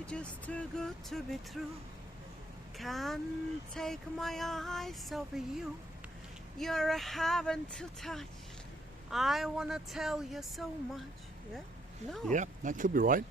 You're just too good to be true. Can't take my eyes off you. You're a heaven to touch. I wanna tell you so much. Yeah? No. Yeah, that could be right.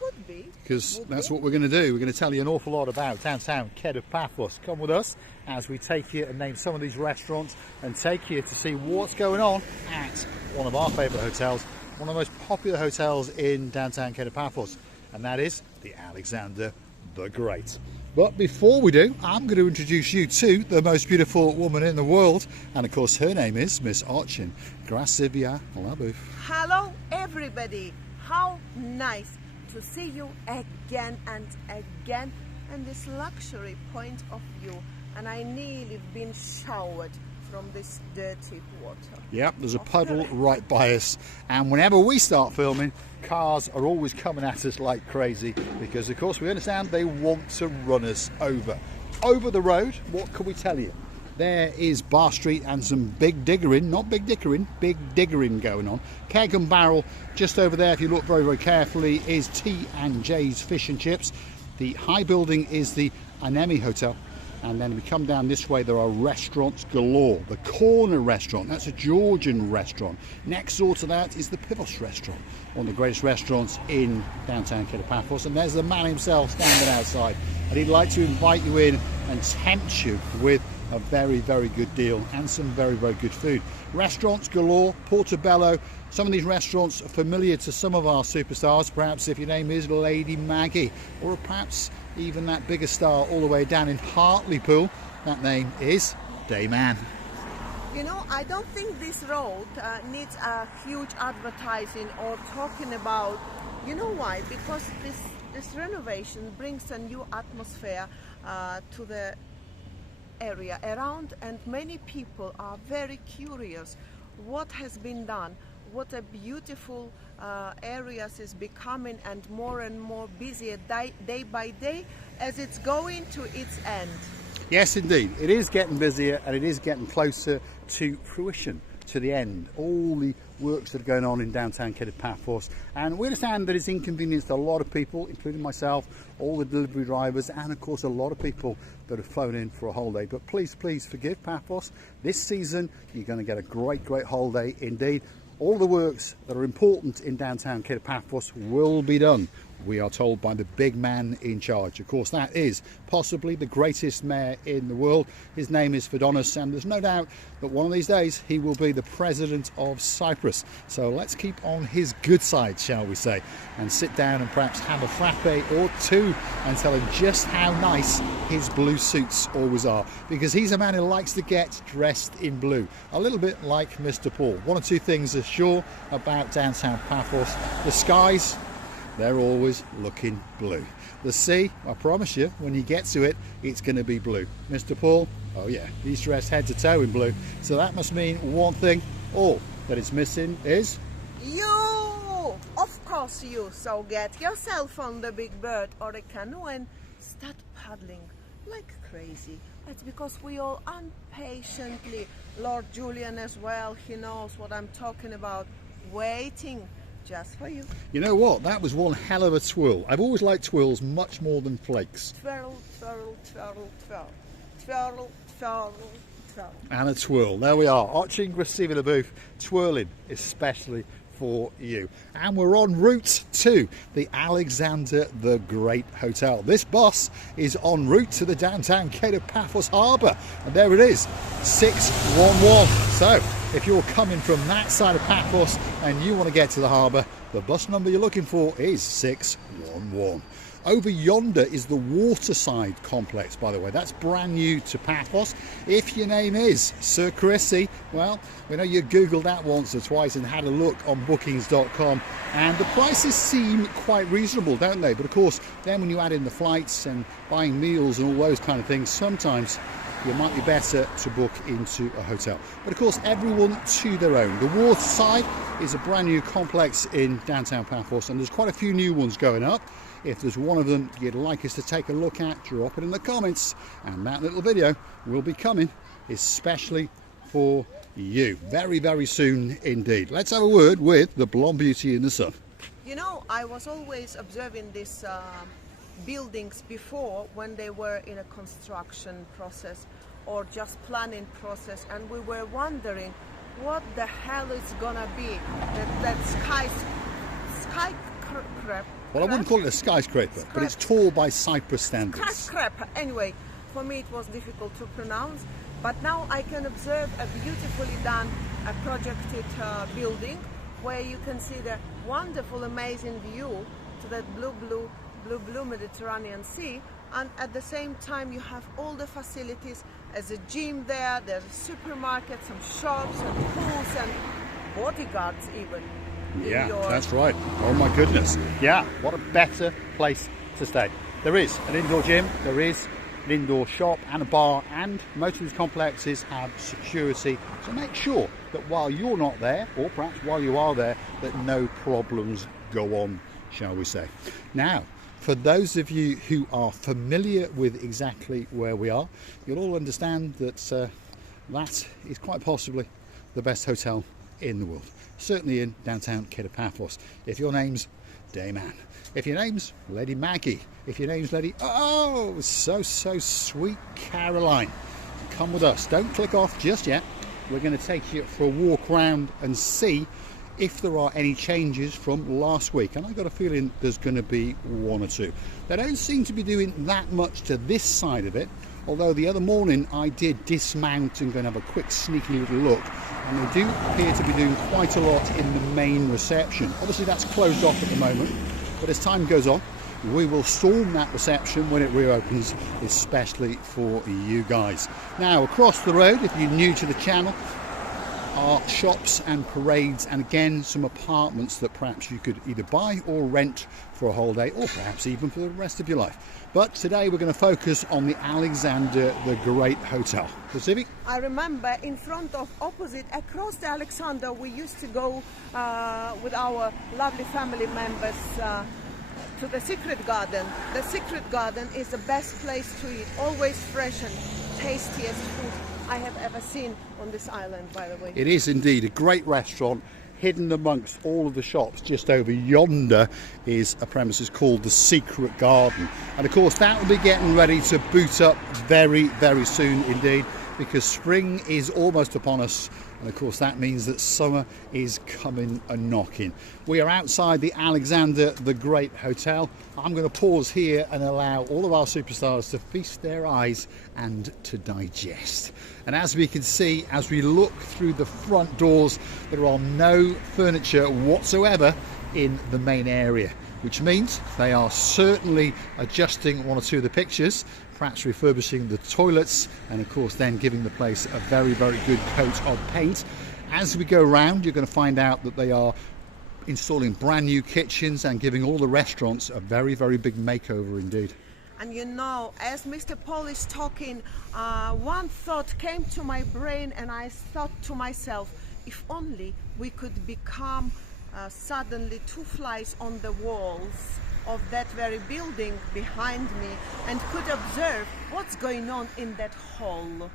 Could be. Because that's what we're going to do. We're going to tell you an awful lot about downtown Paphos. Come with us as we take you and name some of these restaurants and take you to see what's going on at one of our favourite hotels, one of the most popular hotels in downtown Paphos, and that is the Alexander the Great. But before we do, I'm going to introduce you to the most beautiful woman in the world, and of course her name is Miss Archin Grasivia Labuf. Hello everybody. How nice to see you again and again in this luxury point of view, and I nearly been showered from this dirty water. Yep, there's a puddle right by us, and whenever we start filming, cars are always coming at us like crazy because of course we understand they want to run us over. Over the road, what can we tell you? There is Bar Street and some big diggering, not big dickering, big diggering going on. Keg and Barrel just over there, if you look very, very carefully, is T&J's Fish and Chips. The high building is the Anemi Hotel. And then we come down this way, there are restaurants galore. The Corner Restaurant, that's a Georgian restaurant. Next door to that is the Pivos Restaurant, one of the greatest restaurants in downtown Paphos. And there's the man himself standing outside. And he'd like to invite you in and tempt you with a very, very good deal and some very, very good food. Restaurants galore, Portobello. Some of these restaurants are familiar to some of our superstars, perhaps if your name is Lady Maggie, or perhaps even that bigger star all the way down in Hartlepool. That name is Dayman. You know, I don't think this road needs a huge advertising or talking about. You know why? Because this renovation brings a new atmosphere to the area around, and many people are very curious what has been done, what a beautiful areas is becoming, and more busier day by day as it's going to its end. Yes, indeed, it is getting busier and it is getting closer to fruition, to the end. All the works that are going on in downtown Paphos, and we understand that it's inconvenienced a lot of people, including myself, all the delivery drivers, and of course a lot of people that have flown in for a holiday. But please forgive Paphos. This season you're going to get a great holiday indeed. All the works that are important in downtown Paphos will be done, we are told, by the big man in charge. Of course, that is possibly the greatest mayor in the world. His name is Fedonis, and there's no doubt that one of these days he will be the president of Cyprus. So let's keep on his good side, shall we say, and sit down and perhaps have a frappe or two and tell him just how nice his blue suits always are, because he's a man who likes to get dressed in blue, a little bit like Mr. Paul. One or two things are sure about downtown Paphos: the skies, they're always looking blue. The sea, I promise you, when you get to it, it's going to be blue. Mr. Paul, oh yeah, he's dressed head to toe in blue. So that must mean one thing: all that is missing is you! Of course you! So get yourself on the big bird or a canoe and start paddling like crazy. It's because we all impatiently, Lord Julian as well, he knows what I'm talking about, waiting just for you. You know what? That was one hell of a twirl. I've always liked twirls much more than flakes. Twirl, twirl, twirl, twirl. Twirl, twirl, twirl. And a twirl. There we are. Arching Grasivia the booth, twirling especially for you. And we're en route to the Alexander the Great Hotel. This bus is en route to the downtown Paphos Harbour, and there it is, 611. So if you're coming from that side of Paphos and you want to get to the harbour, the bus number you're looking for is 611. Over yonder is the Waterside complex, by the way. That's brand new to Paphos. If your name is Sir Chrissy, well, we know you Googled that once or twice and had a look on bookings.com, and the prices seem quite reasonable, don't they? But of course, then when you add in the flights and buying meals and all those kind of things, sometimes it might be better to book into a hotel. But of course, everyone to their own. The Waterside is a brand new complex in downtown Paphos, and there's quite a few new ones going up. If there's one of them you'd like us to take a look at, drop it in the comments, and that little video will be coming especially for you very soon indeed. Let's have a word with the blonde beauty in the sun. You know, I was always observing this buildings before when they were in a construction process or just planning process, and we were wondering what the hell is gonna be that skyscraper. Well, I wouldn't call it a skyscraper, but it's tall by Cyprus standards. Skyscraper. Anyway, for me it was difficult to pronounce, but now I can observe a beautifully done, projected building where you can see the wonderful, amazing view to that blue Mediterranean Sea, and at the same time you have all the facilities. There's a gym there, there's a supermarket, some shops and pools and bodyguards even. Yeah, that's right. Oh my goodness. Yeah, what a better place to stay. There is an indoor gym, there is an indoor shop and a bar, and most of these complexes have security to make sure that while you're not there, or perhaps while you are there, that no problems go on, shall we say. Now, for those of you who are familiar with exactly where we are, you'll all understand that that is quite possibly the best hotel in the world. Certainly in downtown Paphos. If your name's Dame Anne, if your name's Lady Maggie, if your name's Lady so sweet Caroline, come with us. Don't click off just yet. We're going to take you for a walk around and see if there are any changes from last week, and I've got a feeling there's going to be one or two. They don't seem to be doing that much to this side of it, although the other morning I did dismount and go and have a quick sneaky little look, and they do appear to be doing quite a lot in the main reception. Obviously that's closed off at the moment, but as time goes on we will storm that reception when it reopens, especially for you guys. Now, across the road, if you're new to the channel, are shops and parades, and again some apartments that perhaps you could either buy or rent for a whole day, or perhaps even for the rest of your life. But today we're going to focus on the Alexander the Great Hotel. Pacific? I remember in front of, opposite, across the Alexander, we used to go with our lovely family members to the Secret Garden. The Secret Garden is the best place to eat, always fresh and tastiest food I have ever seen on this island, by the way. It is indeed a great restaurant, hidden amongst all of the shops. Just over yonder is a premises called the Secret Garden, and of course that will be getting ready to boot up very, very soon indeed, because spring is almost upon us, and of course that means that summer is coming a knocking. We are outside the Alexander the Great Hotel. I'm going to pause here and allow all of our superstars to feast their eyes and to digest. And as we can see, as we look through the front doors, there are no furniture whatsoever in the main area, which means they are certainly adjusting one or two of the pictures, perhaps refurbishing the toilets, and of course then giving the place a very, very good coat of paint. As we go around, you're going to find out that they are installing brand new kitchens and giving all the restaurants a very, very big makeover indeed. And you know, as Mr. Paul is talking, one thought came to my brain, and I thought to myself, if only we could become suddenly two flies on the walls of that very building behind me and could observe what's going on in that hall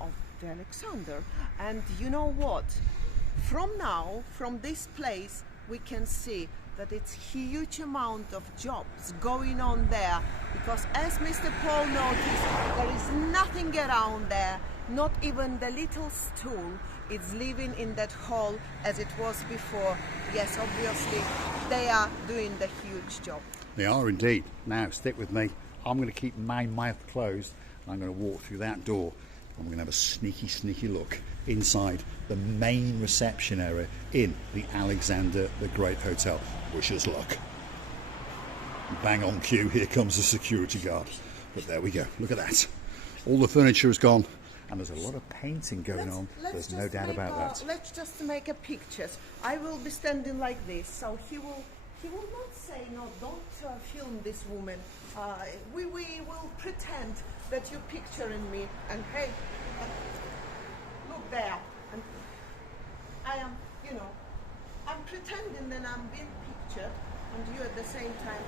of the Alexander. And you know what? From now, from this place, we can see that it's huge amount of jobs going on there, because as Mr. Paul noticed, there is nothing around there, not even the little stool. It's living in that hall as it was before. Yes, obviously they are doing the huge job. They are indeed. Now stick with me. I'm going to keep my mouth closed, and I'm going to walk through that door. I'm going to have a sneaky look inside the main reception area in the Alexander the Great Hotel. Wish us luck. Bang on cue, here comes the security guard. But there we go, look at that. All the furniture is gone, and there's a lot of painting going on. There's no doubt about that. Let's just make a pictures. I will be standing like this, so he will not say, no, don't film this woman. We will pretend that you're picturing me, and hey, look there. And I am, you know, I'm pretending that I'm being pictured, and you at the same time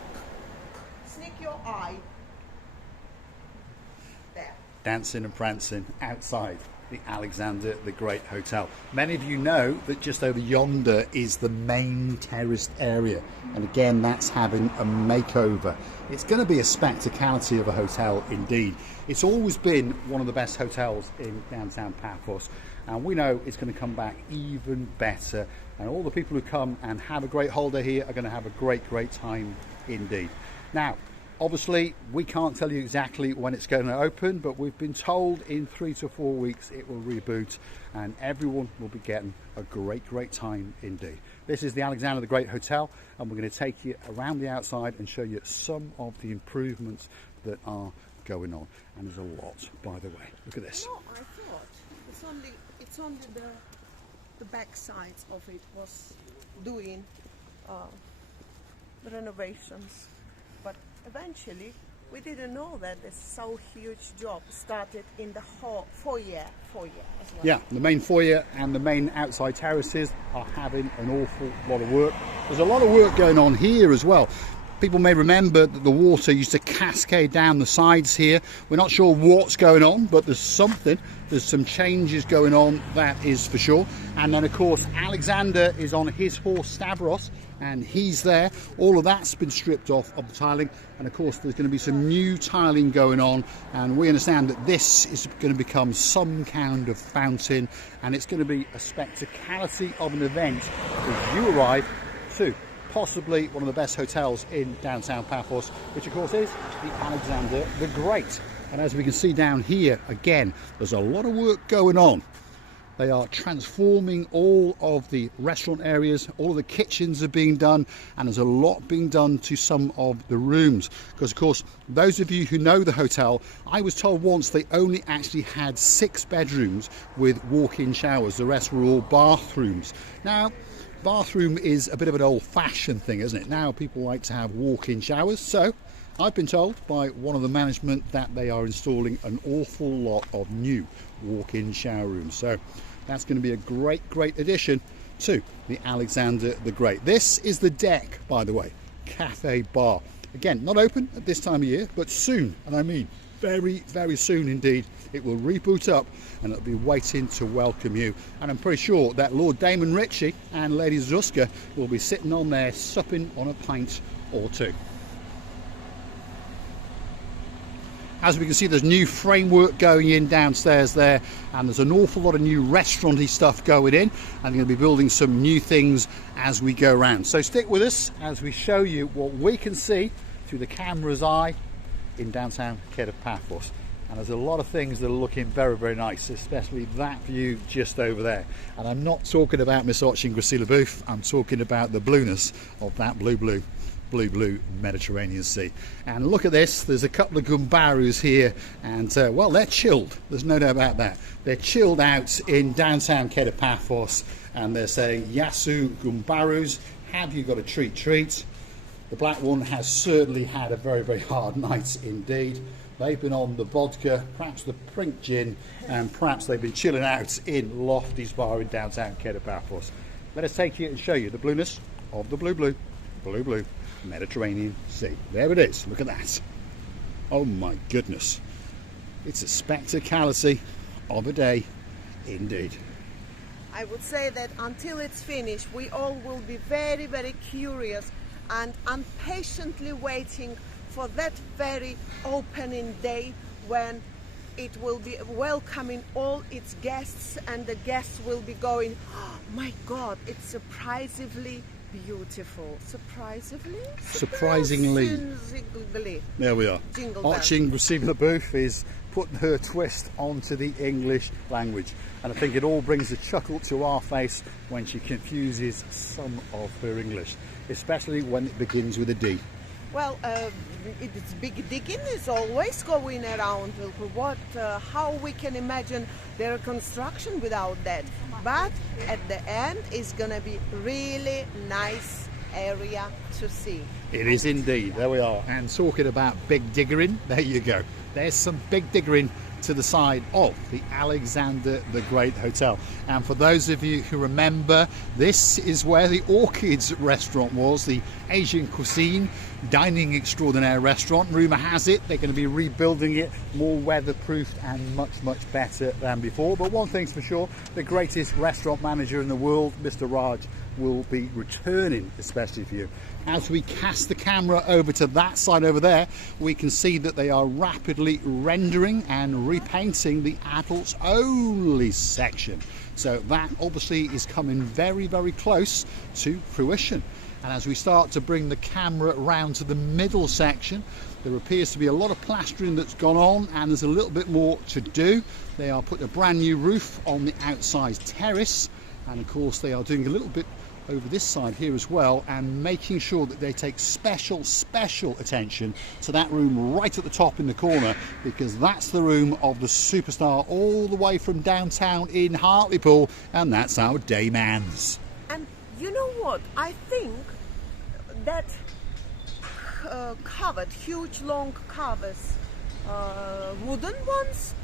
sneak your eye there. Dancing and prancing outside the Alexander the Great Hotel. Many of you know that just over yonder is the main terraced area, and again that's having a makeover. It's going to be a spectacality of a hotel indeed. It's always been one of the best hotels in downtown Paphos, and we know it's going to come back even better, and all the people who come and have a great holiday here are going to have a great time indeed. Now obviously we can't tell you exactly when it's going to open, but we've been told in 3 to 4 weeks it will reboot and everyone will be getting a great time indeed. This is the Alexander the Great Hotel, and we're going to take you around the outside and show you some of the improvements that are going on, and there's a lot, by the way. Look at this. No, I thought it's only the back sides of it was doing the renovations, but eventually we didn't know that this so huge job started in the whole foyer as well. Yeah, the main foyer and the main outside terraces are having an awful lot of work. There's a lot of work going on here as well. People may remember that the water used to cascade down the sides here. We're not sure what's going on, but there's something. There's some changes going on, that is for sure. And then of course Alexander is on his horse Stavros, and he's there. All of that's been stripped off of the tiling, and of course there's going to be some new tiling going on, and we understand that this is going to become some kind of fountain, and it's going to be a spectacality of an event as you arrive to possibly one of the best hotels in downtown Paphos, which of course is the Alexander the Great. And as we can see down here, again, there's a lot of work going on. They are transforming all of the restaurant areas, all of the kitchens are being done, and there's a lot being done to some of the rooms. Because of course, those of you who know the hotel, I was told once they only actually had 6 bedrooms with walk-in showers. The rest were all bathrooms. Now, bathroom is a bit of an old-fashioned thing, isn't it? Now people like to have walk-in showers, so I've been told by one of the management that they are installing an awful lot of new walk-in shower rooms. So that's going to be a great addition to the Alexander the Great. This is the deck, by the way, cafe bar. Again, not open at this time of year, but soon, and I mean very soon indeed, it will reboot up and it'll be waiting to welcome you. And I'm pretty sure that Lord Damon Ritchie and Lady Zuska will be sitting on there supping on a pint or two. As we can see, there's new framework going in downstairs there, and there's an awful lot of new restaurant-y stuff going in, and they're going to be building some new things as we go around. So stick with us as we show you what we can see through the camera's eye in downtown Paphos. And there's a lot of things that are looking very nice, especially that view just over there. And I'm not talking about Miss Ochin Gracila Booth, I'm talking about the blueness of that blue Mediterranean Sea. And look at this, there's a couple of gumbarus here, and well, they're chilled, there's no doubt about that. They're chilled out in downtown Paphos, and they're saying, Yasu gumbarus, have you got a treat? The black one has certainly had a very hard night indeed. They've been on the vodka, perhaps the Prink gin, and perhaps they've been chilling out in Lofty's bar in downtown Paphos. Let us take you and show you the blueness of the blue Mediterranean Sea. There it is, look at that. Oh my goodness. It's a spectacality of a day indeed. I would say that until it's finished, we all will be very curious and impatiently waiting for that very opening day when it will be welcoming all its guests, and the guests will be going, oh my God, it's surprisingly beautiful. Surprisingly. There we are. Ochin Gracila Booth is putting her twist onto the English language, and I think it all brings a chuckle to our face when she confuses some of her English, especially when it begins with a D. Well, it's big digging is always going around. How we can imagine their construction without that? But at the end, it's going to be really nice area to see. It is indeed. There we are. And talking about big diggering, there you go. There's some big diggering to the side of the Alexander the Great Hotel. And for those of you who remember, this is where the Orchids restaurant was, the Asian cuisine, dining extraordinaire restaurant. Rumour has it they're going to be rebuilding it, more weatherproofed and much, much better than before. But one thing's for sure, the greatest restaurant manager in the world, Mr. Raj, will be returning especially for you. As we cast the camera over to that side over there, we can see that they are rapidly rendering and repainting the adults only section. So that obviously is coming very, very close to fruition. And as we start to bring the camera round to the middle section, there appears to be a lot of plastering that's gone on, and there's a little bit more to do. They are putting a brand new roof on the outside terrace, and of course they are doing a little bit over this side here as well, and making sure that they take special attention to that room right at the top in the corner, because that's the room of the superstar all the way from downtown in Hartlepool, and that's our day man's. And you know what, I think that covered, huge long covers, wooden ones,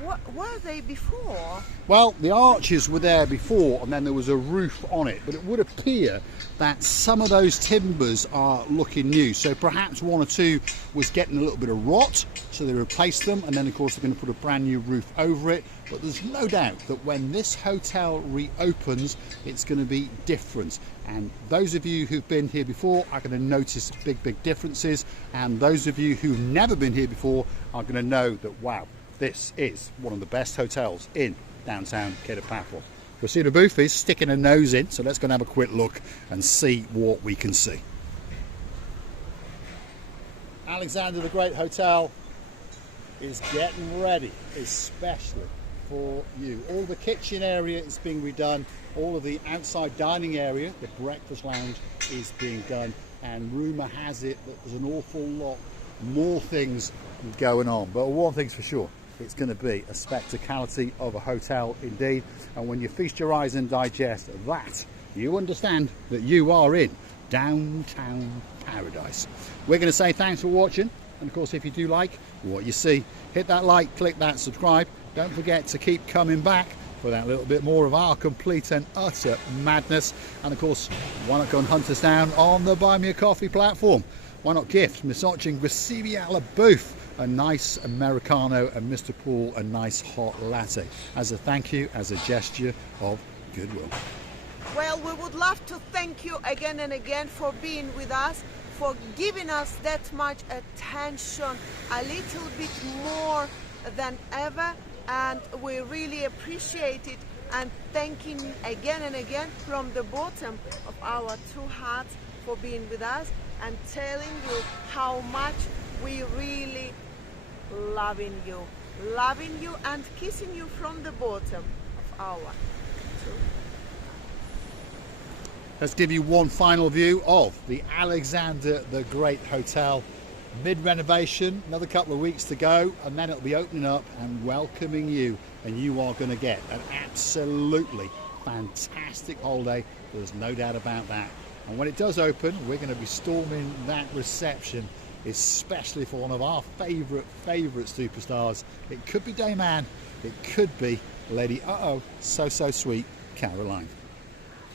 what were they before? Well, the arches were there before, and then there was a roof on it, but it would appear that some of those timbers are looking new. So perhaps one or two was getting a little bit of rot, so they replaced them, and then of course they're going to put a brand new roof over it. But there's no doubt that when this hotel reopens, it's going to be different. And those of you who've been here before are going to notice big differences, and those of you who've never been here before are going to know that, wow, this is one of the best hotels in downtown Cape Paphos. Christina Booth is sticking her nose in, so let's go and have a quick look and see what we can see. Alexander the Great Hotel is getting ready, especially for you. All the kitchen area is being redone, all of the outside dining area, the breakfast lounge is being done, and rumour has it that there's an awful lot more things going on. But one thing's for sure, it's going to be a spectacality of a hotel indeed, and when you feast your eyes and digest that, you understand that you are in downtown paradise. We're going to say thanks for watching, and of course if you do like what you see, hit that like, click that subscribe. Don't forget to keep coming back for that little bit more of our complete and utter madness, and of course why not go and hunt us down on the Buy Me a Coffee platform. Why not gift Miss Oching Recibiala Booth a nice Americano and Mr. Paul a nice hot latte as a thank you, as a gesture of goodwill. Well, we would love to thank you again and again for being with us, for giving us that much attention, a little bit more than ever, and we really appreciate it, and thanking again and again from the bottom of our true hearts for being with us, and telling you how much we really loving you and kissing you from the bottom of our true. Let's give you one final view of the Alexander the Great Hotel. Mid-renovation, another couple of weeks to go, and then it'll be opening up and welcoming you, and you are going to get an absolutely fantastic holiday. There's no doubt about that. And when it does open, we're going to be storming that reception, especially for one of our favourite superstars. It could be Dayman, it could be Lady so sweet Caroline.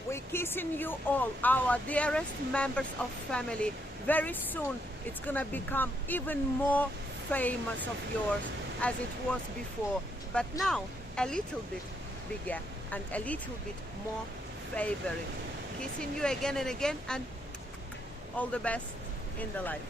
We're kissing you all, our dearest members of family. Very soon it's gonna become even more famous of yours as it was before, but now a little bit bigger and a little bit more favorite. Kissing you again and again, and all the best in the life.